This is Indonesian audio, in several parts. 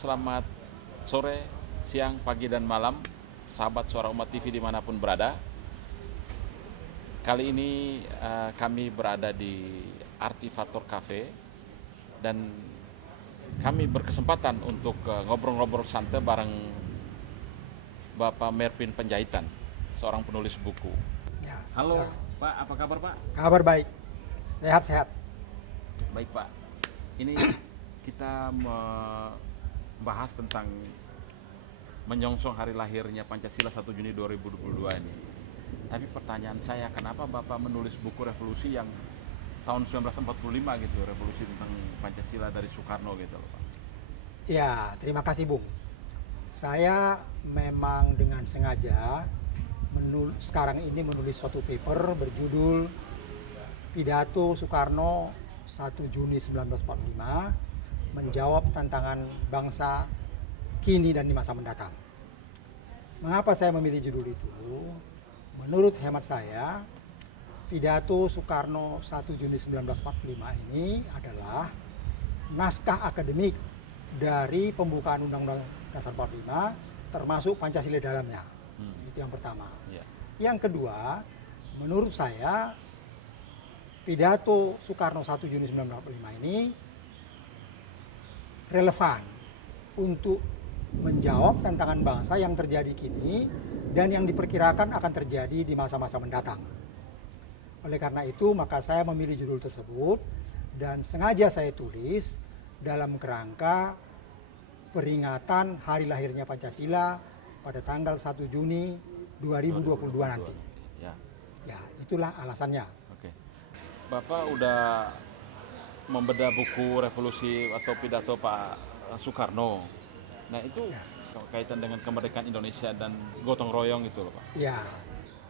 selamat sore, siang, pagi, dan malam, sahabat Suara Umat TV dimanapun berada. Kali ini kami berada di Artifator Cafe dan kami berkesempatan untuk ngobrol-ngobrol santai bareng Bapak Mervin Panjaitan, seorang penulis buku. Ya, Halo Pak, apa kabar Pak? kabar baik, sehat-sehat. Baik Pak, ini kita membahas tentang menyongsong hari lahirnya Pancasila 1 Juni 2022 ini. Tapi pertanyaan saya, kenapa Bapak menulis buku revolusi yang tahun 1945 gitu, revolusi tentang Pancasila dari Soekarno gitu loh Pak? Ya, terima kasih Bung. Saya memang dengan sengaja sekarang ini menulis suatu paper berjudul Pidato Soekarno 1 Juni 1945 menjawab tantangan bangsa kini dan di masa mendatang. Mengapa saya memilih judul itu? Menurut hemat saya, Pidato Soekarno 1 Juni 1945 ini adalah naskah akademik dari pembukaan Undang-Undang Dasar 45 termasuk Pancasila dalamnya. Itu yang pertama. Ya. Yang kedua, menurut saya Pidato Soekarno 1 Juni 1945 ini relevan untuk menjawab tantangan bangsa yang terjadi kini dan yang diperkirakan akan terjadi di masa-masa mendatang. Oleh karena itu, maka saya memilih judul tersebut dan sengaja saya tulis dalam kerangka peringatan hari lahirnya Pancasila pada tanggal 1 Juni 2022 nanti. Ya. Ya, itulah alasannya. Oke. Bapak udah membedah buku revolusi atau pidato Pak Soekarno. Nah itu kaitan dengan kemerdekaan Indonesia dan gotong royong itu loh Pak. Ya,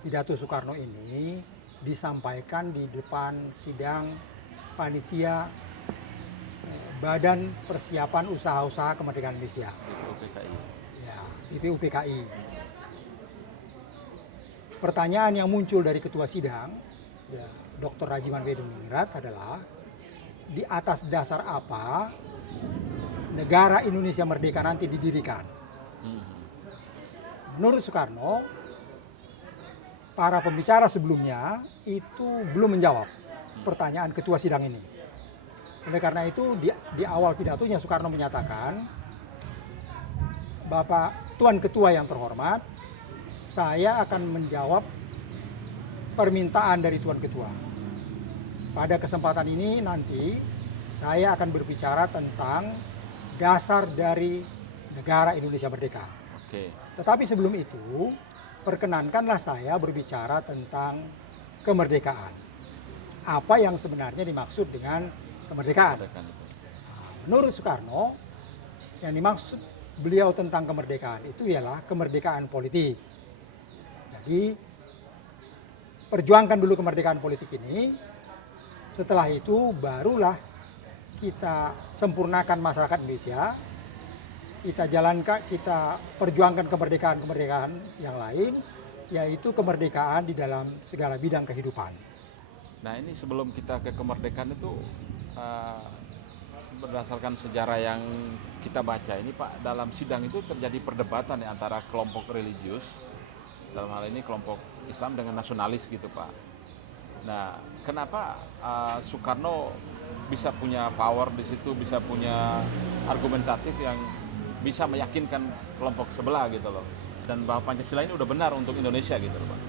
pidato Soekarno ini disampaikan di depan sidang panitia Badan Persiapan Usaha-Usaha Kemerdekaan Indonesia. BPUPKI. Ya, BPUPKI. Pertanyaan yang muncul dari ketua sidang, ya, Dr. Rajiman Wedoningrat adalah di atas dasar apa negara Indonesia merdeka nanti didirikan. Menurut Soekarno, para pembicara sebelumnya itu belum menjawab pertanyaan ketua sidang ini. Oleh karena itu di awal pidatonya Soekarno menyatakan, Bapak Tuan Ketua yang terhormat, saya akan menjawab permintaan dari Tuan Ketua. Pada kesempatan ini nanti saya akan berbicara tentang dasar dari negara Indonesia merdeka. Oke. Tetapi sebelum itu, perkenankanlah saya berbicara tentang kemerdekaan. Apa yang sebenarnya dimaksud dengan kemerdekaan? Menurut Soekarno, yang dimaksud beliau tentang kemerdekaan itu ialah kemerdekaan politik. Jadi, perjuangkan dulu kemerdekaan politik ini. Setelah itu barulah kita sempurnakan masyarakat Indonesia, kita jalankan, kita perjuangkan kemerdekaan-kemerdekaan yang lain, yaitu kemerdekaan di dalam segala bidang kehidupan. Nah ini sebelum kita ke kemerdekaan itu berdasarkan sejarah yang kita baca ini Pak, dalam sidang itu terjadi perdebatan ya, antara kelompok religius, dalam hal ini kelompok Islam dengan nasionalis gitu Pak. Nah, kenapa Soekarno bisa punya power di situ, bisa punya argumentatif yang bisa meyakinkan kelompok sebelah gitu loh, dan bahwa Pancasila ini udah benar untuk Indonesia gitu loh Pak?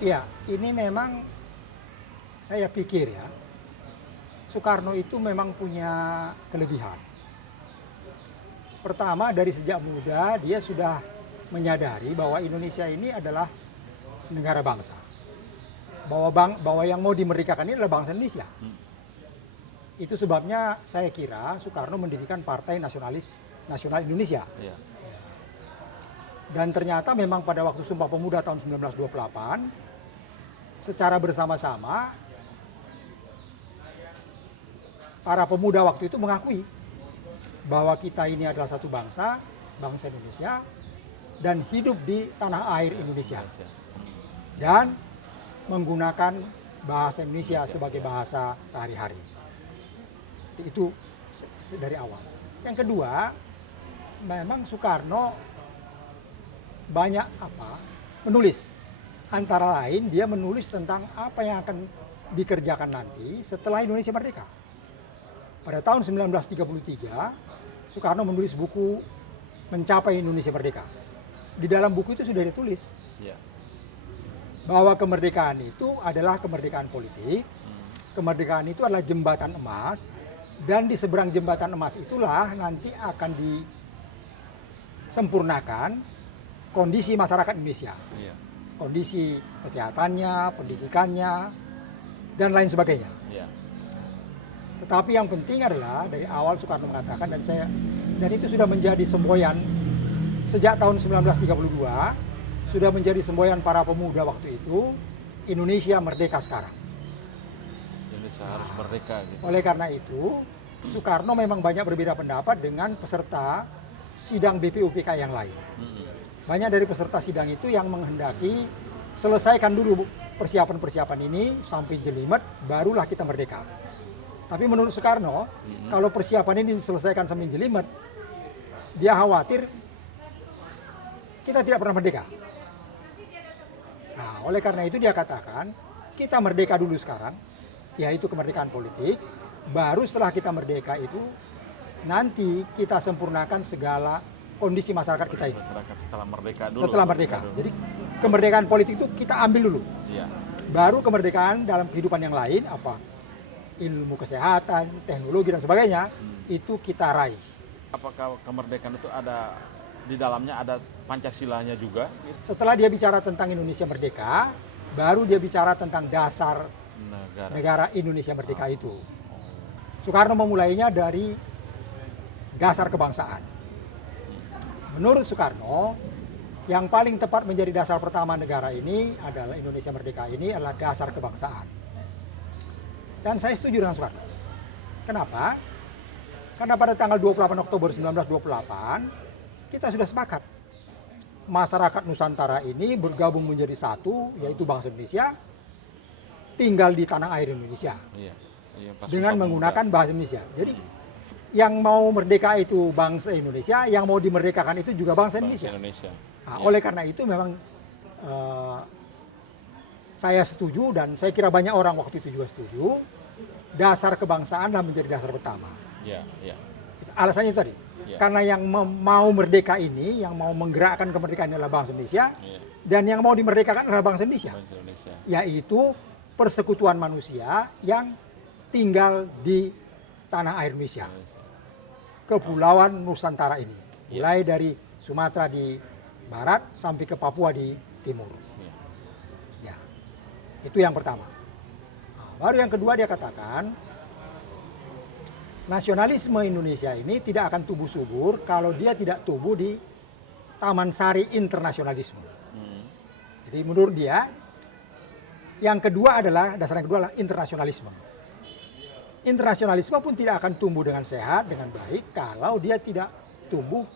Iya, ini memang saya pikir ya, Soekarno itu memang punya kelebihan. Pertama, dari sejak muda dia sudah menyadari bahwa Indonesia ini adalah negara bangsa. Bahwa yang mau dimerdekakan ini adalah bangsa Indonesia. Itu sebabnya saya kira Soekarno mendirikan Partai Nasional Indonesia. Iya. Dan ternyata memang pada waktu Sumpah Pemuda tahun 1928, secara bersama-sama para pemuda waktu itu mengakui bahwa kita ini adalah satu bangsa Indonesia, dan hidup di tanah air Indonesia. Dan menggunakan bahasa Indonesia sebagai bahasa sehari-hari. Itu dari awal. Yang kedua, memang Soekarno banyak menulis. Antara lain dia menulis tentang apa yang akan dikerjakan nanti setelah Indonesia merdeka. Pada tahun 1933, Soekarno menulis buku Mencapai Indonesia Merdeka. Di dalam buku itu sudah ditulis bahwa kemerdekaan itu adalah kemerdekaan politik, kemerdekaan itu adalah jembatan emas, dan di seberang jembatan emas itulah nanti akan disempurnakan kondisi masyarakat Indonesia. Kondisi kesehatannya, pendidikannya, dan lain sebagainya. Tetapi yang penting adalah dari awal Soekarno mengatakan, dan itu sudah menjadi semboyan sejak tahun 1932, sudah menjadi semboyan para pemuda waktu itu, Indonesia merdeka sekarang. Indonesia harus merdeka gitu. Oleh karena itu, Soekarno memang banyak berbeda pendapat dengan peserta sidang BPUPK yang lain. Banyak dari peserta sidang itu yang menghendaki selesaikan dulu persiapan-persiapan ini sampai jelimet, barulah kita merdeka. Tapi menurut Soekarno, kalau persiapan ini diselesaikan sampai jelimet, dia khawatir kita tidak pernah merdeka. Nah, oleh karena itu dia katakan, kita merdeka dulu sekarang, yaitu kemerdekaan politik, baru setelah kita merdeka itu, nanti kita sempurnakan segala kondisi masyarakat kita ini. Masyarakat setelah merdeka dulu. Setelah merdeka. Jadi kemerdekaan politik itu kita ambil dulu. Baru kemerdekaan dalam kehidupan yang lain, ilmu kesehatan, teknologi dan sebagainya, itu kita raih. Apakah kemerdekaan itu ada di dalamnya ada Pancasilanya juga? Setelah dia bicara tentang Indonesia merdeka, baru dia bicara tentang dasar negara Indonesia merdeka itu. Soekarno memulainya dari dasar kebangsaan. Menurut Soekarno, yang paling tepat menjadi dasar pertama negara ini adalah Indonesia merdeka ini adalah dasar kebangsaan. Dan saya setuju dengan Soekarno. Kenapa? Karena pada tanggal 28 Oktober 1928, kita sudah sepakat. Masyarakat Nusantara ini bergabung menjadi satu, yaitu bangsa Indonesia, tinggal di tanah air Indonesia. Dengan menggunakan bahasa Indonesia. Jadi, yang mau merdeka itu bangsa Indonesia, yang mau dimerdekakan itu juga bangsa Indonesia. Nah, oleh karena itu memang saya setuju, dan saya kira banyak orang waktu itu juga setuju, dasar kebangsaanlah menjadi dasar pertama. Alasannya itu tadi. Karena yang mau merdeka ini, yang mau menggerakkan kemerdekaan adalah bangsa Indonesia, dan yang mau dimerdekakan adalah bangsa Indonesia. Yaitu persekutuan manusia yang tinggal di tanah air Indonesia. Kepulauan Nusantara ini. Mulai dari Sumatera di barat sampai ke Papua di timur. Itu yang pertama. Baru yang kedua dia katakan, nasionalisme Indonesia ini tidak akan tumbuh subur kalau dia tidak tumbuh di taman sari internasionalisme. Jadi menurut dia, yang kedua adalah, dasar yang kedua adalah internasionalisme. Internasionalisme pun tidak akan tumbuh dengan sehat, dengan baik, kalau dia tidak tumbuh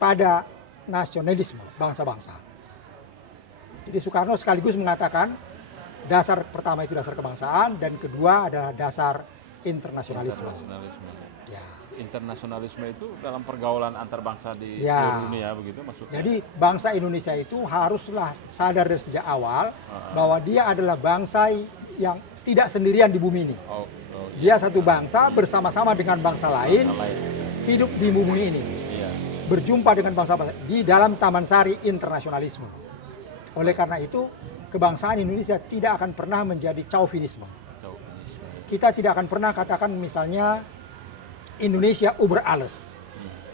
pada nasionalisme bangsa-bangsa. Jadi Soekarno sekaligus mengatakan, dasar pertama itu dasar kebangsaan, dan kedua adalah dasar internasionalisme. Internasionalisme itu dalam pergaulan antar bangsa di seluruh dunia, begitu maksudnya. Jadi bangsa Indonesia itu haruslah sadar dari sejak awal bahwa dia adalah bangsa yang tidak sendirian di bumi ini. Dia satu bangsa bersama-sama dengan bangsa lain, hidup di bumi ini. Berjumpa dengan bangsa-bangsa di dalam taman sari internasionalisme. Oleh karena itu, kebangsaan Indonesia tidak akan pernah menjadi chauvinisme. Kita tidak akan pernah katakan misalnya Indonesia über alles.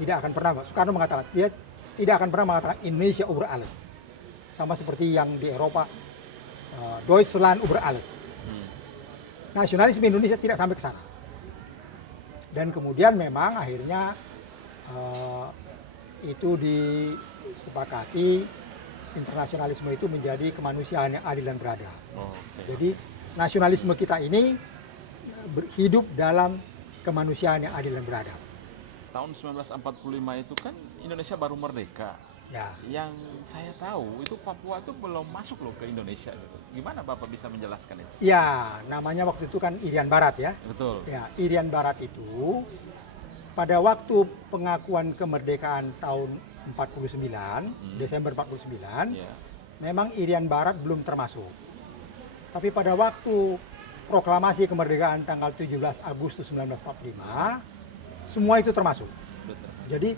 Tidak akan pernah. Soekarno mengatakan, dia tidak akan pernah mengatakan Indonesia über alles. Sama seperti yang di Eropa, Deutschland über alles. Nasionalisme Indonesia tidak sampai ke sana. Dan kemudian memang akhirnya itu disepakati, internasionalisme itu menjadi kemanusiaan yang adil dan beradab. Jadi nasionalisme kita ini hidup dalam kemanusiaan yang adil dan beradab. Tahun 1945 itu kan Indonesia baru merdeka. Yang saya tahu itu Papua itu belum masuk loh ke Indonesia gitu. Gimana Bapak bisa menjelaskan itu? Ya, namanya waktu itu kan Irian Barat ya. Betul. Ya, Irian Barat itu pada waktu pengakuan kemerdekaan tahun 49, Desember 49, Iya. memang Irian Barat belum termasuk. Tapi pada waktu proklamasi kemerdekaan tanggal 17 Agustus 1945, semua itu termasuk. Betul. Jadi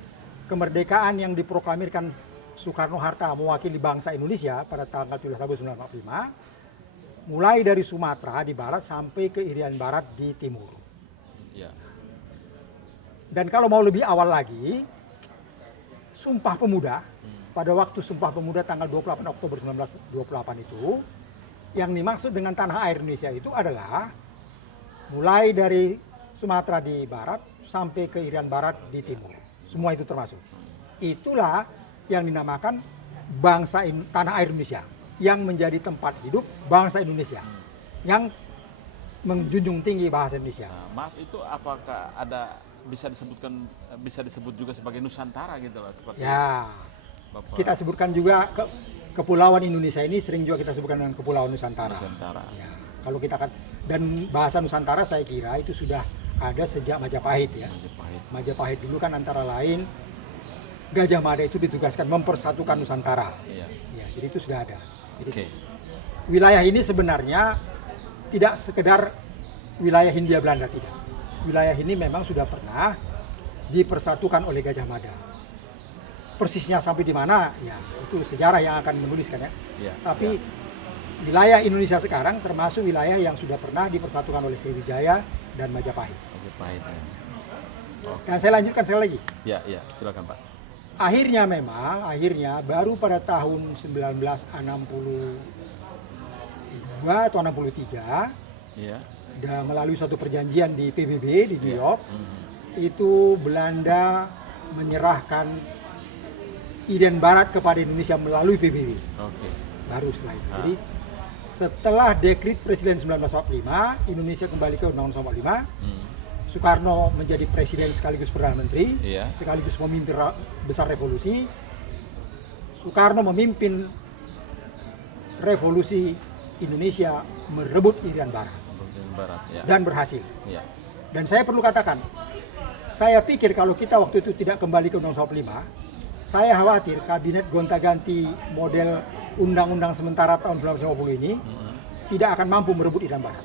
kemerdekaan yang diproklamirkan Soekarno-Hatta mewakili bangsa Indonesia pada tanggal 17 Agustus 1945, mulai dari Sumatera di barat sampai ke Irian Barat di timur. Iya. Dan kalau mau lebih awal lagi, Sumpah Pemuda, pada waktu Sumpah Pemuda tanggal 28 Oktober 1928 itu, yang dimaksud dengan tanah air Indonesia itu adalah mulai dari Sumatera di barat sampai ke Irian Barat di timur. Semua itu termasuk. Itulah yang dinamakan tanah air Indonesia, yang menjadi tempat hidup bangsa Indonesia, yang menjunjung tinggi bahasa Indonesia. Nah, maaf, itu apakah bisa disebut juga sebagai Nusantara gitu loh, seperti Ya, Bapak kita sebutkan juga kepulauan Indonesia ini sering juga kita sebutkan dengan Kepulauan Nusantara. Nusantara. Ya, kalau kita dan bahasa Nusantara saya kira itu sudah ada sejak Majapahit ya. Majapahit. Majapahit dulu kan antara lain Gajah Mada itu ditugaskan mempersatukan Nusantara. Iya. Ya, jadi itu sudah ada. Jadi Oke. wilayah ini sebenarnya tidak sekedar wilayah Hindia Belanda, tidak. Wilayah ini memang sudah pernah dipersatukan oleh Gajah Mada. Persisnya sampai di mana, ya itu sejarah yang akan menuliskan ya. Iya. Tapi wilayah Indonesia sekarang termasuk wilayah yang sudah pernah dipersatukan oleh Sriwijaya dan Majapahit. Majapahit. Ya. Dan saya lanjutkan sekali lagi. Ya, ya, silakan Pak. Akhirnya baru pada tahun 1962 atau 63 Iya. dan melalui suatu perjanjian di PBB di New York, itu Belanda menyerahkan Irian Barat kepada Indonesia melalui PBB. Oke. Baru setelah itu. Jadi setelah dekrit Presiden 1945, Indonesia kembali ke Undang-Undang 45, Soekarno menjadi presiden sekaligus Perdana Menteri, Iya. sekaligus pemimpin besar revolusi. Soekarno memimpin revolusi Indonesia merebut Irian Barat Barat, ya. dan berhasil. Ya. Dan saya perlu katakan, saya pikir kalau kita waktu itu tidak kembali ke Undang-Undang 45, saya khawatir kabinet gonta-ganti model Undang-Undang sementara tahun 1950 ini tidak akan mampu merebut Irian Barat.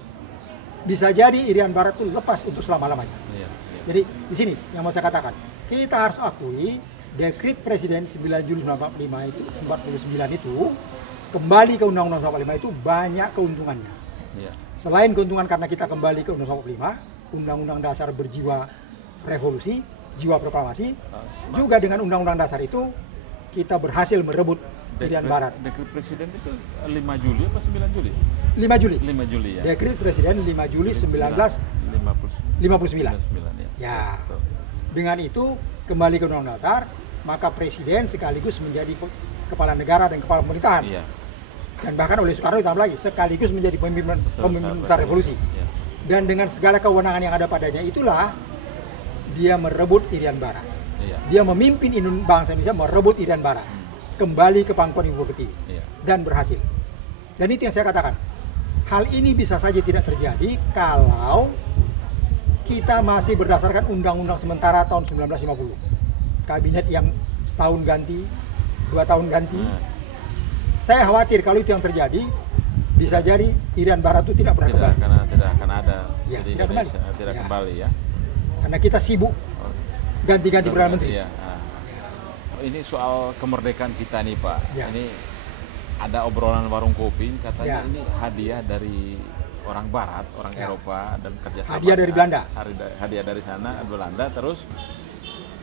Bisa jadi Irian Barat itu lepas untuk selama-lamanya. Iya, iya. Jadi di sini yang mau saya katakan, kita harus akui dekrit Presiden 9 Juli 1949 itu kembali ke Undang-Undang 45 itu banyak keuntungannya. Iya. Selain keuntungan karena kita kembali ke Undang-Undang 45, Undang-Undang Dasar berjiwa revolusi, jiwa proklamasi, juga dengan Undang-Undang Dasar itu kita berhasil merebut Irian Barat. Dekret Presiden itu 5 Juli apa 9 Juli? 5 Juli. 5 Juli ya. Dekrit Presiden 5 Juli 1959. Ya. Ya. Betul. Dengan itu kembali ke Undang-Undang Dasar, maka presiden sekaligus menjadi kepala negara dan kepala pemerintahan. Iya. Dan bahkan oleh Soekarno ditambah lagi sekaligus menjadi pemimpin besar revolusi. Iya. Dan dengan segala kewenangan yang ada padanya itulah dia merebut Irian Barat. Iya. Dia memimpin bangsa Indonesia merebut Irian Barat. Kembali ke pangkuan Ibu Pertiwi. Iya. Dan berhasil. Dan itu yang saya katakan. Hal ini bisa saja tidak terjadi kalau kita masih berdasarkan Undang-Undang sementara tahun 1950. Kabinet yang setahun ganti, 2 tahun ganti. Saya khawatir kalau itu yang terjadi, bisa jadi Irian Barat itu tidak pernah kembali. Tidak akan ada Ya, di tidak kembali. Indonesia, tidak Ya. kembali ya. Karena kita sibuk ganti-ganti Perdana Menteri. Iya. Ini soal kemerdekaan kita nih Pak. Ya. Ini ada obrolan warung kopi, katanya Ya. ini hadiah dari orang Barat, orang Ya. Eropa dan kerjasama. Hadiah dari Belanda. Hadiah dari sana Belanda, terus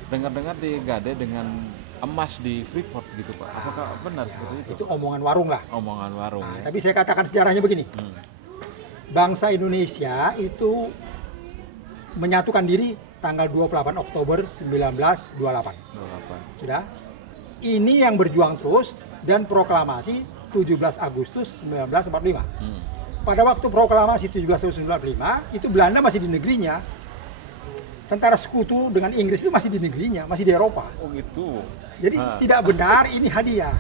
dengar-dengar digade dengan emas di Freeport gitu Pak. Apakah benar seperti itu? Itu omongan warung lah. Omongan warung. Nah, Ya. tapi saya katakan sejarahnya begini. Bangsa Indonesia itu menyatukan diri tanggal 28 Oktober 1928. 28. Sudah. Ini yang berjuang terus dan proklamasi 17 Agustus 1945. Pada waktu proklamasi 17 Agustus 1945, itu Belanda masih di negerinya. Tentara sekutu dengan Inggris itu masih di negerinya, masih di Eropa. Oh gitu. Jadi tidak benar ini hadiah.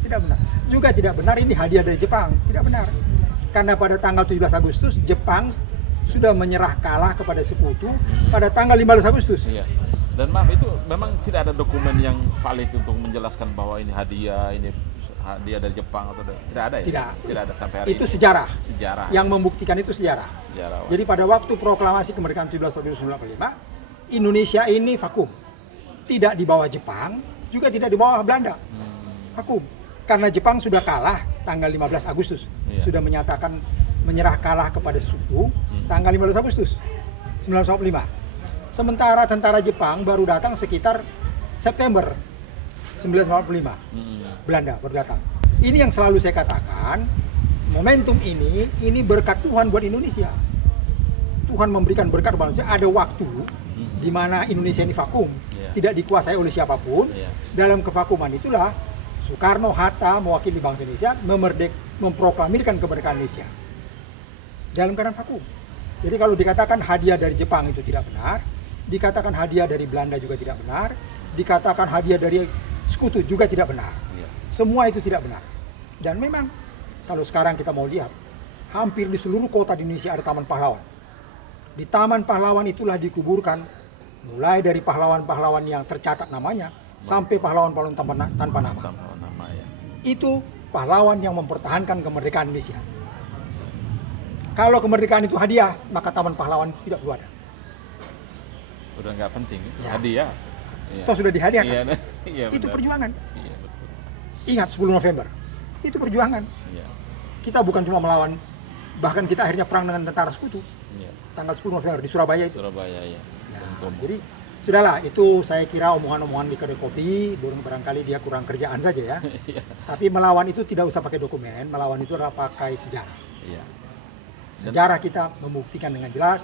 Tidak benar. Juga tidak benar ini hadiah dari Jepang. Tidak benar. Karena pada tanggal 17 Agustus Jepang sudah menyerah kalah kepada sekutu pada tanggal 15 Agustus. Iya. Dan maaf, itu memang tidak ada dokumen yang valid untuk menjelaskan bahwa ini hadiah dari Jepang atau tidak ada ya? Tidak ada sampai hari Itu ini. sejarah. Sejarah. Yang membuktikan itu sejarah. Sejarah. Jadi pada waktu proklamasi kemerdekaan 17 Agustus 1945, Indonesia ini vakum. Tidak di bawah Jepang, juga tidak di bawah Belanda. Vakum. Karena Jepang sudah kalah tanggal 15 Agustus. Iya. Sudah menyatakan menyerah kalah kepada Sekutu tanggal 15 Agustus 1945. Sementara tentara Jepang baru datang sekitar September 1945. Belanda baru datang. Ini yang selalu saya katakan, momentum ini berkat Tuhan buat Indonesia. Tuhan memberikan berkat buat Indonesia. Ada waktu di mana Indonesia ini vakum, tidak dikuasai oleh siapapun. Dalam kevakuman itulah Soekarno Hatta mewakili bangsa Indonesia memproklamirkan kemerdekaan Indonesia dalam keadaan vakum. Jadi kalau dikatakan hadiah dari Jepang itu tidak benar, dikatakan hadiah dari Belanda juga tidak benar, dikatakan hadiah dari Sekutu juga tidak benar. Semua itu tidak benar. Dan memang kalau sekarang kita mau lihat, hampir di seluruh kota di Indonesia ada Taman Pahlawan. Di Taman Pahlawan itulah dikuburkan mulai dari pahlawan-pahlawan yang tercatat namanya sampai pahlawan-pahlawan tanpa nama. Itu pahlawan yang mempertahankan kemerdekaan Indonesia. Kalau kemerdekaan itu hadiah, maka Taman Pahlawan itu tidak perlu ada. Udah nggak penting, Ya. hadiah. Toh sudah dihadiahkan. Iya, Itu benar. perjuangan. Iya, betul. Ingat 10 November. Itu perjuangan. Iya. Kita bukan cuma melawan, bahkan kita akhirnya perang dengan tentara Sekutu. Iya. Tanggal 10 November di Surabaya itu. Surabaya ya. Ya, Tentu. jadi sudahlah, itu saya kira omongan-omongan di kedai kopi, barangkali dia kurang kerjaan saja ya. Iya. Tapi melawan itu tidak usah pakai dokumen, melawan itu adalah pakai sejarah. Iya. Sejarah kita membuktikan dengan jelas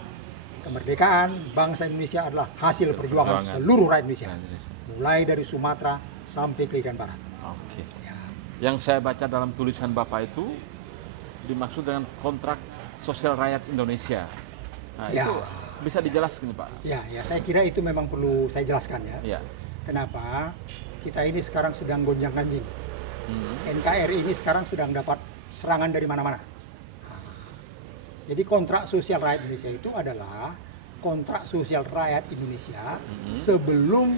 kemerdekaan bangsa Indonesia adalah hasil perjuangan seluruh rakyat Indonesia. Mulai dari Sumatera sampai ke Irian Barat. Oke. Ya. Yang saya baca dalam tulisan Bapak itu dimaksud dengan kontrak sosial rakyat Indonesia. Nah, Ya. itu bisa dijelaskan Pak? Ya, saya kira itu memang perlu saya jelaskan ya. Iya. Kenapa? Kita ini sekarang sedang gonjang-ganjing. Hmm. NKRI ini sekarang sedang dapat serangan dari mana-mana. Jadi kontrak sosial rakyat Indonesia itu adalah kontrak sosial rakyat Indonesia sebelum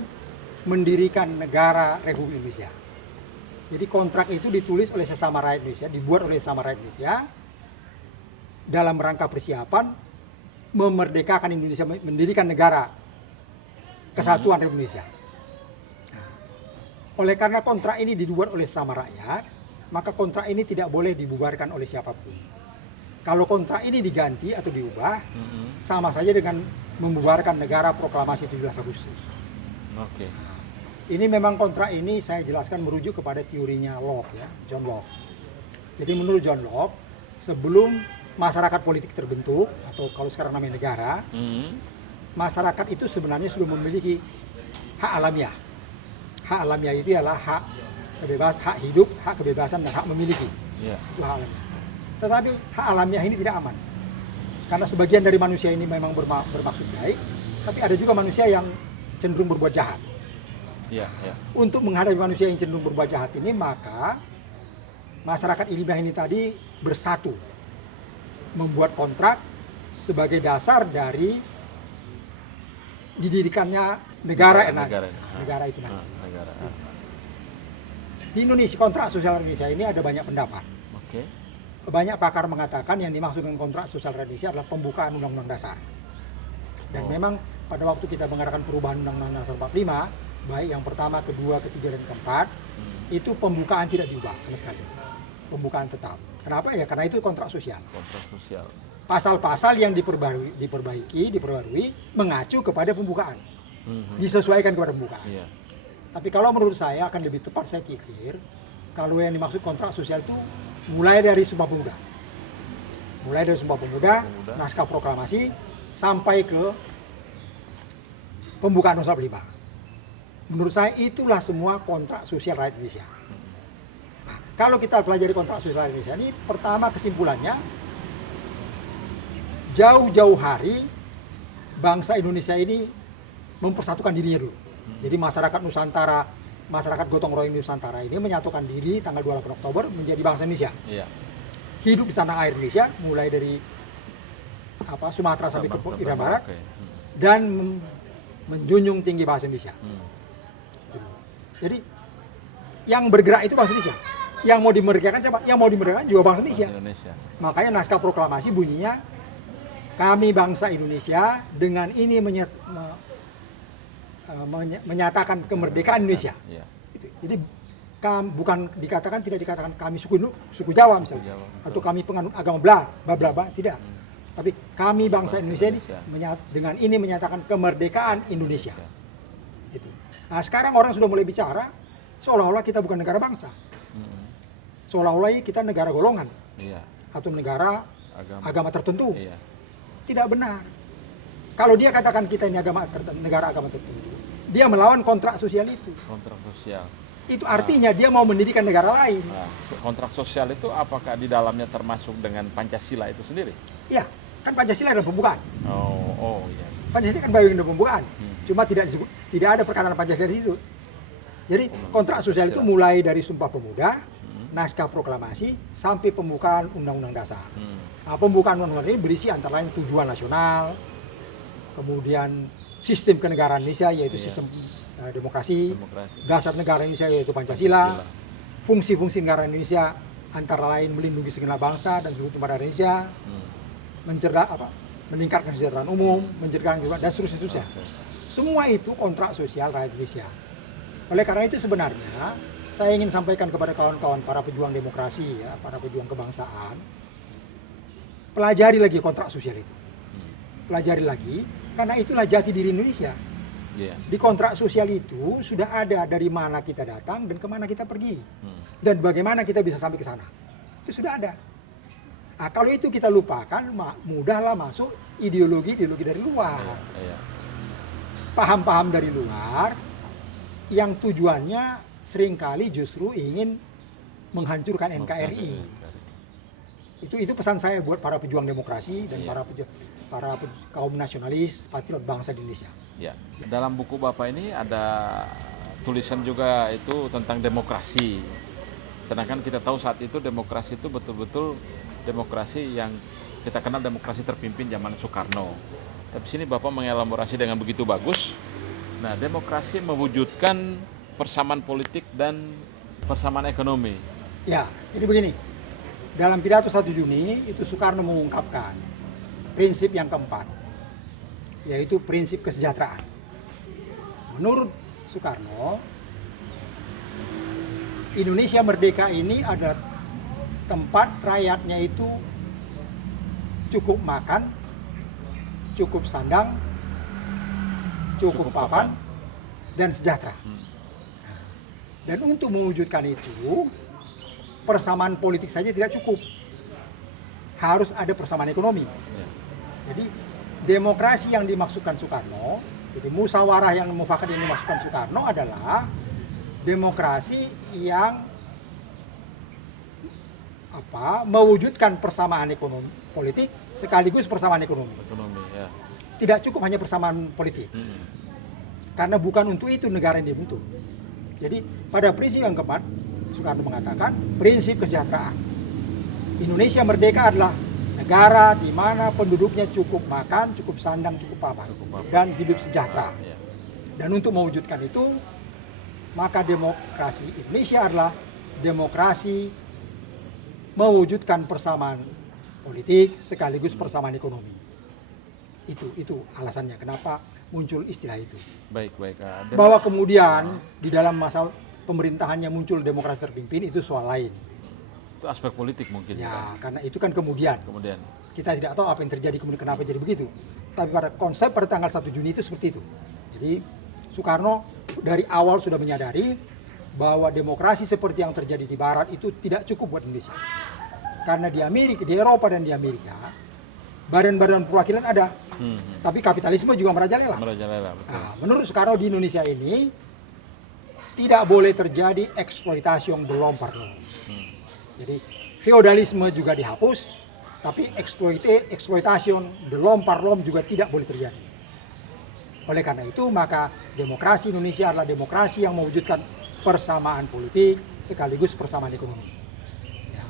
mendirikan negara Republik Indonesia. Jadi kontrak itu ditulis oleh sesama rakyat Indonesia, dibuat oleh sesama rakyat Indonesia dalam rangka persiapan memerdekakan Indonesia, mendirikan negara kesatuan Republik Indonesia. Nah, oleh karena kontrak ini dibuat oleh sesama rakyat, maka kontrak ini tidak boleh dibubarkan oleh siapapun. Kalau kontrak ini diganti atau diubah, sama saja dengan membubarkan negara proklamasi 17 Agustus. Oke. Ini memang kontrak ini saya jelaskan merujuk kepada teorinya Locke ya, John Locke. Jadi menurut John Locke, sebelum masyarakat politik terbentuk atau kalau sekarang namanya negara, masyarakat itu sebenarnya sudah memiliki hak alamiah. Hak alamiah itu adalah hak hidup, hak kebebasan dan hak memiliki. Iya. Itu hak alamiah. Tetapi hak alamiah ini tidak aman. Karena sebagian dari manusia ini memang bermaksud baik, tapi ada juga manusia yang cenderung berbuat jahat. Iya, iya. Untuk menghadapi manusia yang cenderung berbuat jahat ini, maka masyarakat ilmiah ini tadi bersatu membuat kontrak sebagai dasar dari didirikannya negara itu nanti. Negara. Di Indonesia, kontrak sosial Indonesia ini ada banyak pendapat. Oke. Banyak pakar mengatakan yang dimaksud dengan kontrak sosial Indonesia adalah pembukaan Undang-Undang Dasar. Dan memang pada waktu kita mengadakan perubahan Undang-Undang Dasar 45, baik yang pertama, kedua, ketiga, dan keempat, itu pembukaan tidak diubah sama sekali. Pembukaan tetap. Kenapa ya? Karena itu kontrak sosial. Kontrak sosial. Pasal-pasal yang diperbarui mengacu kepada pembukaan. Disesuaikan kepada pembukaan. Iya. Tapi kalau menurut saya akan lebih tepat saya pikir, kalau yang dimaksud kontrak sosial itu mulai dari Sumpah Pemuda. Mulai dari Sumpah Pemuda, naskah proklamasi, sampai ke pembukaan Undang-Undang 45. Menurut saya itulah semua kontrak sosial rakyat Indonesia. Nah, kalau kita pelajari kontrak sosial rakyat Indonesia ini, pertama kesimpulannya, jauh-jauh hari bangsa Indonesia ini mempersatukan dirinya dulu. Jadi masyarakat Nusantara, masyarakat gotong royong Nusantara ini menyatukan diri tanggal 28 Oktober menjadi bangsa Indonesia. Iya. Hidup di tanah air Indonesia, mulai dari Sumatera sampai ke Irian Barat, dan menjunjung tinggi bahasa Indonesia. Hmm. Jadi yang bergerak itu bahasa Indonesia. Yang mau dimerdekakan siapa? Yang mau dimerdekakan juga bangsa Indonesia. Indonesia. Makanya naskah proklamasi bunyinya kami bangsa Indonesia dengan ini menyatakan kemerdekaan Indonesia. Iya. Jadi bukan tidak dikatakan kami suku Jawa misalnya, Jawa, betul. atau kami penganut agama bla bla, tidak. Tapi kami bangsa Indonesia ini dengan ini menyatakan kemerdekaan Indonesia. Gitu. Nah sekarang orang sudah mulai bicara seolah-olah kita bukan negara bangsa, seolah-olah kita negara golongan, Iya. atau negara agama tertentu. Iya. Tidak benar. Kalau dia katakan kita ini negara agama tertentu, dia melawan kontrak sosial itu. Kontrak sosial. Itu artinya dia mau mendirikan negara lain. Nah, kontrak sosial itu apakah di dalamnya termasuk dengan Pancasila itu sendiri? Iya, kan Pancasila adalah pembukaan. Oh iya. Pancasila kan bagian dari pembukaan. Cuma tidak ada perkataan Pancasila di situ. Jadi kontrak sosial itu mulai dari Sumpah Pemuda, naskah proklamasi, sampai pembukaan Undang-Undang Dasar. Nah, pembukaan undang-undang ini berisi antara lain tujuan nasional, kemudian sistem kenegaraan Indonesia yaitu sistem demokrasi, dasar negara Indonesia yaitu Pancasila, fungsi-fungsi negara Indonesia antara lain melindungi segenap bangsa dan seluruh umat Indonesia, meningkatkan kesejahteraan umum, mencerdaskan juga dan seterusnya. Semua itu kontrak sosial rakyat Indonesia. Oleh karena itu sebenarnya saya ingin sampaikan kepada kawan-kawan para pejuang demokrasi, ya, para pejuang kebangsaan, pelajari lagi kontrak sosial itu. Pelajari lagi, karena itulah jati diri Indonesia. Yeah. Di kontrak sosial itu sudah ada dari mana kita datang dan kemana kita pergi. Dan bagaimana kita bisa sampai ke sana. Itu sudah ada. Nah, kalau itu kita lupakan, mudahlah masuk ideologi dari luar. Yeah. Paham-paham dari luar yang tujuannya seringkali justru ingin menghancurkan NKRI. Itu pesan saya buat para pejuang demokrasi dan para kaum nasionalis, patriot bangsa di Indonesia. Ya, dalam buku Bapak ini ada tulisan juga itu tentang demokrasi. Sedangkan kita tahu saat itu demokrasi itu betul-betul demokrasi yang kita kenal demokrasi terpimpin zaman Soekarno. Tapi sini Bapak mengelaborasi dengan begitu bagus. Nah, demokrasi mewujudkan persamaan politik dan persamaan ekonomi. Ya, jadi begini. Dalam pidato 1 Juni itu Soekarno mengungkapkan prinsip yang keempat, yaitu prinsip kesejahteraan. Menurut Soekarno, Indonesia merdeka ini adalah tempat rakyatnya itu cukup makan, cukup sandang, cukup papan, dan sejahtera. Dan untuk mewujudkan itu, persamaan politik saja tidak cukup. Harus ada persamaan ekonomi. Jadi demokrasi yang dimaksudkan Soekarno, jadi musyawarah yang mufakat yang dimaksudkan Soekarno adalah demokrasi yang mewujudkan persamaan ekonomi politik sekaligus persamaan ekonomi. Ya. Tidak cukup hanya persamaan politik. Karena bukan untuk itu negara yang dibentuk. Jadi pada prinsip yang keempat Soekarno mengatakan prinsip kesejahteraan. Indonesia merdeka adalah negara di mana penduduknya cukup makan, cukup sandang, cukup papan, dan hidup sejahtera. Dan untuk mewujudkan itu, maka demokrasi Indonesia adalah demokrasi mewujudkan persamaan politik sekaligus persamaan ekonomi. Itu alasannya kenapa muncul istilah itu. Baik. Bahwa kemudian di dalam masa pemerintahannya muncul demokrasi terpimpin itu soal lain. Itu aspek politik mungkin. Ya, karena itu kan kemudian. Kita tidak tahu apa yang terjadi kemudian kenapa jadi begitu. Tapi pada konsep pada tanggal 1 Juni itu seperti itu. Jadi Soekarno dari awal sudah menyadari bahwa demokrasi seperti yang terjadi di Barat itu tidak cukup buat Indonesia. Karena di Eropa dan di Amerika, badan-badan perwakilan ada, tapi kapitalisme juga merajalela. Betul. Nah, menurut Soekarno di Indonesia ini tidak boleh terjadi eksploitasi yang berlompat-lompat. Jadi feodalisme juga dihapus, tapi eksploitasi berlompat-lompat juga tidak boleh terjadi. Oleh karena itu maka demokrasi Indonesia adalah demokrasi yang mewujudkan persamaan politik sekaligus persamaan ekonomi. Ya.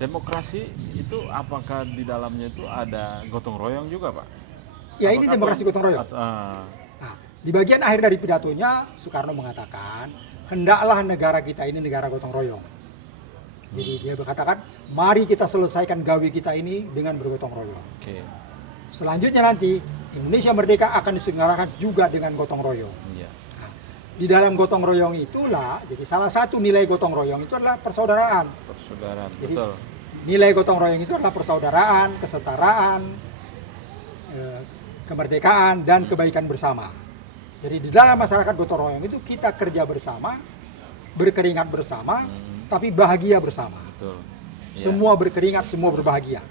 Demokrasi itu apakah di dalamnya itu ada gotong royong juga, Pak? Ya, ini demokrasi gotong royong. Nah, Di bagian akhir dari pidatonya, Soekarno mengatakan, hendaklah negara kita ini negara gotong royong. Jadi dia berkatakan, mari kita selesaikan gawe kita ini dengan bergotong royong. Oke. Selanjutnya nanti, Indonesia merdeka akan diselenggarakan juga dengan gotong royong. Iya. Nah, di dalam gotong royong itulah, jadi salah satu nilai gotong royong itu adalah persaudaraan. Persaudaraan, Jadi, betul. nilai gotong royong itu adalah persaudaraan, kesetaraan, kemerdekaan, dan kebaikan bersama. Jadi di dalam masyarakat gotong royong itu kita kerja bersama, berkeringat bersama, tapi bahagia bersama. Betul. Iya. Semua berkeringat, semua berbahagia.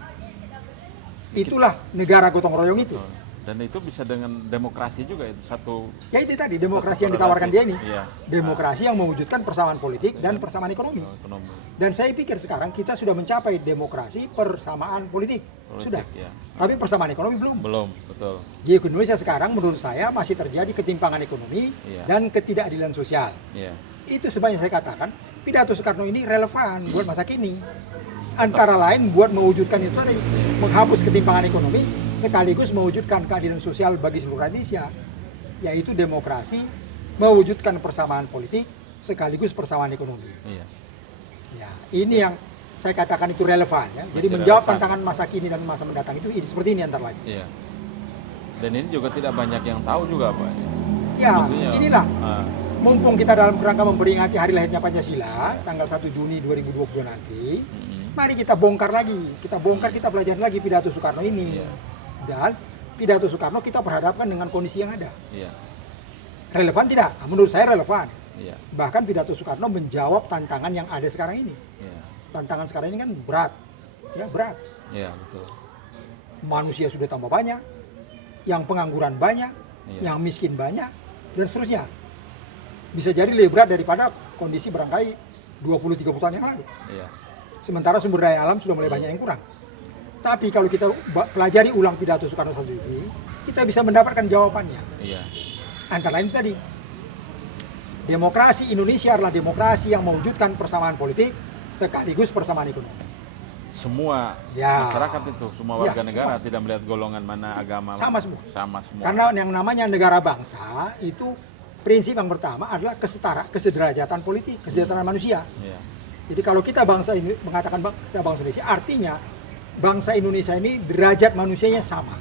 Itulah negara gotong royong itu. Betul. Dan itu bisa dengan demokrasi juga, itu satu. Ya itu tadi, demokrasi satu yang ditawarkan dia ini. Iya. Demokrasi yang mewujudkan persamaan politik dan persamaan ekonomi. Ekonomi. Dan saya pikir sekarang kita sudah mencapai demokrasi persamaan politik. Sudah. Ya. Tapi persamaan ekonomi belum. Belum, betul. Di Indonesia sekarang menurut saya masih terjadi ketimpangan ekonomi Iya. dan ketidakadilan sosial. Iya. Itu sebabnya saya katakan pidato Soekarno ini relevan buat masa kini. Antara lain buat mewujudkan itu tadi, menghapus ketimpangan ekonomi sekaligus mewujudkan keadilan sosial bagi seluruh Indonesia, yaitu demokrasi, mewujudkan persamaan politik sekaligus persamaan ekonomi. Iya. Ya, ini yang saya katakan itu relevan ya. Jadi Masih menjawab relevan. tantangan masa kini dan masa mendatang itu seperti ini antara lain. Iya. Dan ini juga tidak banyak yang tahu juga, Pak. Ya, Maksudnya, inilah ah, mumpung kita dalam kerangka memperingati hari lahirnya Pancasila tanggal 1 Juni 2022 nanti, mari kita bongkar lagi, kita pelajari lagi pidato Soekarno ini. Iya. Dan pidato Soekarno kita perhadapkan dengan kondisi yang ada. Iya. Relevan tidak? Nah, menurut saya relevan. Iya. Bahkan pidato Soekarno menjawab tantangan yang ada sekarang ini. Iya. Tantangan sekarang ini kan berat. Ya, berat. Iya, betul. Manusia sudah tambah banyak, yang pengangguran banyak, Iya. yang miskin banyak, dan seterusnya. Bisa jadi lebih berat daripada kondisi barangkali 20-30 tahun yang lalu. Iya. Sementara sumber daya alam sudah mulai banyak yang kurang. Tapi kalau kita pelajari ulang pidato Soekarno 1 Juni, kita bisa mendapatkan jawabannya. Iya. Antara lain tadi, demokrasi Indonesia adalah demokrasi yang mewujudkan persamaan politik sekaligus persamaan ekonomi. Semua Ya. masyarakat itu, semua Ya, warga negara semua. tidak melihat golongan mana, agama Sama mana. semua. Sama semua. Karena yang namanya negara bangsa itu prinsip yang pertama adalah kesederajatan politik, kesejahteraan manusia. Iya. Jadi kalau kita bangsa ini mengatakan kita bangsa Indonesia, artinya bangsa Indonesia ini derajat manusianya sama.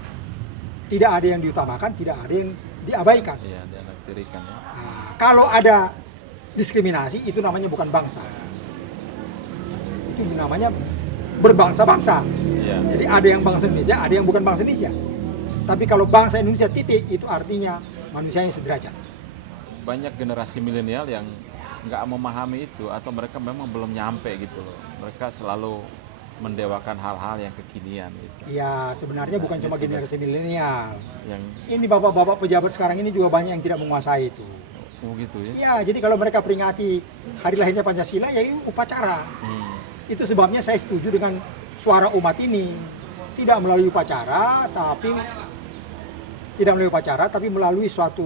Tidak ada yang diutamakan, tidak ada yang diabaikan. Iya, dianaktirikan ya. Nah, kalau ada diskriminasi itu namanya bukan bangsa. Itu namanya berbangsa-bangsa. Iya. Jadi ada yang bangsa Indonesia, ada yang bukan bangsa Indonesia. Tapi kalau bangsa Indonesia titik itu artinya manusianya sederajat. Banyak generasi milenial yang nggak memahami itu atau mereka memang belum nyampe gitu loh. Mereka selalu mendewakan hal-hal yang kekinian gitu. Ya sebenarnya bukan cuma generasi milenial. Yang Ini bapak-bapak pejabat sekarang ini juga banyak yang tidak menguasai itu. gitu ya. Ya jadi kalau mereka peringati hari lahirnya Pancasila ya ini upacara. Itu sebabnya saya setuju dengan suara umat ini. Tidak melalui upacara tapi melalui suatu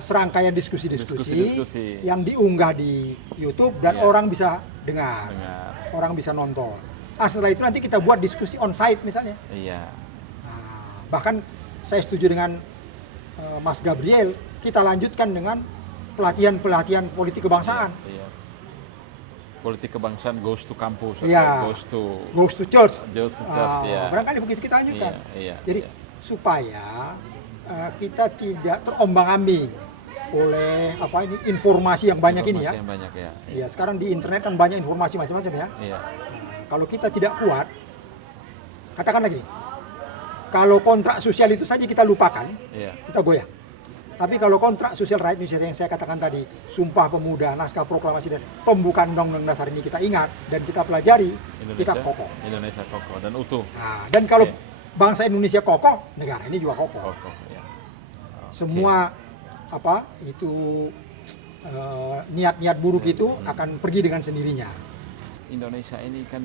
serangkaian diskusi-diskusi Diskusi-diskusi. yang diunggah di YouTube dan Iya. orang bisa dengar, orang bisa nonton. Setelah itu nanti kita buat diskusi on-site misalnya. Iya. Nah, bahkan saya setuju dengan Mas Gabriel, kita lanjutkan dengan pelatihan politik kebangsaan. Iya. Politik kebangsaan goes to kampus, Iya. atau Goes to church. Goes to church, ya. Barangkali begitu kita lanjutkan. Iya, Jadi iya. supaya kita tidak terombang-ambing oleh informasi yang banyak ini ya. Informasi yang banyak ya. Iya, sekarang di internet kan banyak informasi macam-macam ya. Iya. Kalau kita tidak kuat, katakan lagi, kalau kontrak sosial itu saja kita lupakan, Iya. kita goyang. Tapi kalau kontrak sosial right yang saya katakan tadi, Sumpah Pemuda, Naskah Proklamasi dan pembukaan Undang-Undang Dasar ini kita ingat dan kita pelajari, kita kokoh. Indonesia kokoh dan utuh. Nah, dan kalau Iya. bangsa Indonesia kokoh, negara ini juga kokoh. Kokoh ya. Semua niat-niat buruk itu akan pergi dengan sendirinya. Indonesia ini kan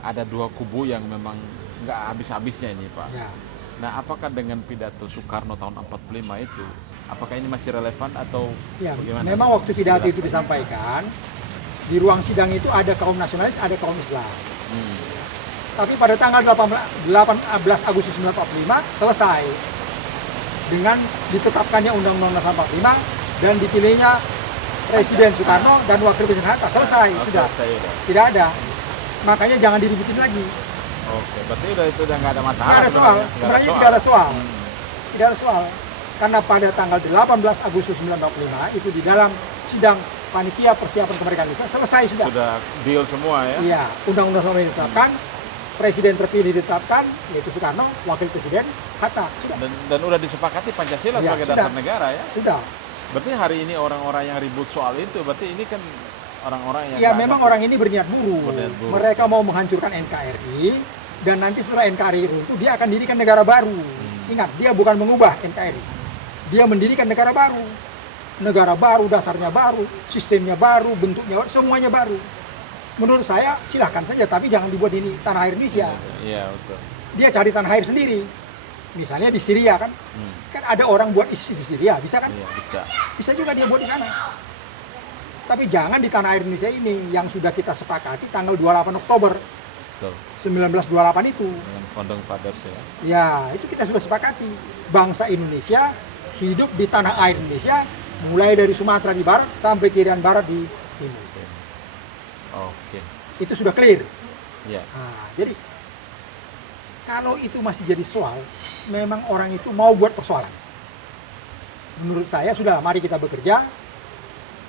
ada dua kubu yang memang nggak habis-habisnya ini, Pak. Ya. Nah, apakah dengan pidato Soekarno tahun 45 itu, apakah ini masih relevan atau Ya, bagaimana? memang waktu pidato itu disampaikan, di ruang sidang itu ada kaum nasionalis, ada kaum Islam. Tapi pada tanggal 18 Agustus 1945 selesai. dengan ditetapkannya Undang-Undang Dasar 45 dan dipilihnya Presiden Soekarno dan Wakil Presiden Hatta. Selesai, Oh, sudah. selesai udah. Tidak ada. Makanya jangan diributin lagi. Oke, berarti itu udah nggak ada masalah. Nggak ada soal. Sebenarnya tidak ada soal. Tidak ada soal. Karena pada tanggal 18 Agustus 1945 itu di dalam sidang panitia persiapan kemerdekaan Indonesia selesai sudah. Sudah deal semua ya. Iya, Undang-Undang ditetapkan, Presiden terpilih ditetapkan, yaitu Soekarno, Wakil Presiden Hatta, sudah. Dan udah disepakati Pancasila Iya, sebagai sudah. dasar negara ya. Sudah. Berarti hari ini orang-orang yang ribut soal itu, berarti ini kan orang-orang yang Ya nggak memang ada- orang ini berniat buruk. Berniat buruk. Mereka mau menghancurkan NKRI dan nanti setelah NKRI runtuh dia akan dirikan negara baru. Ingat, dia bukan mengubah NKRI. Dia mendirikan negara baru. Negara baru, dasarnya baru, sistemnya baru, bentuknya baru, semuanya baru. Menurut saya silahkan saja, tapi jangan dibuat ini tanah air Indonesia. Iya betul. Dia cari tanah air sendiri. Misalnya di Syria kan, kan ada orang buat isi di Syria, bisa kan? Iya bisa. Bisa juga dia buat di sana. Tapi jangan di tanah air Indonesia ini yang sudah kita sepakati tanggal 28 Oktober Betul. 1928 itu. Dengan Founding Fathers ya. Ya, itu kita sudah sepakati. Bangsa Indonesia hidup di tanah air Indonesia mulai dari Sumatera di barat sampai kirian barat di timur. Oke. Itu sudah clear. Iya. Nah, jadi kalau itu masih jadi soal, memang orang itu mau buat persoalan. Menurut saya sudah, mari kita bekerja,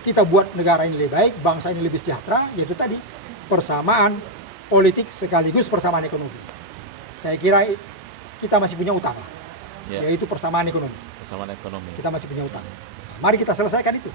kita buat negara ini lebih baik, bangsa ini lebih sejahtera, yaitu tadi persamaan politik sekaligus persamaan ekonomi. Saya kira kita masih punya utang lah, Iya. yaitu persamaan ekonomi. Persamaan ekonomi. Kita masih punya utang. Mari kita selesaikan itu.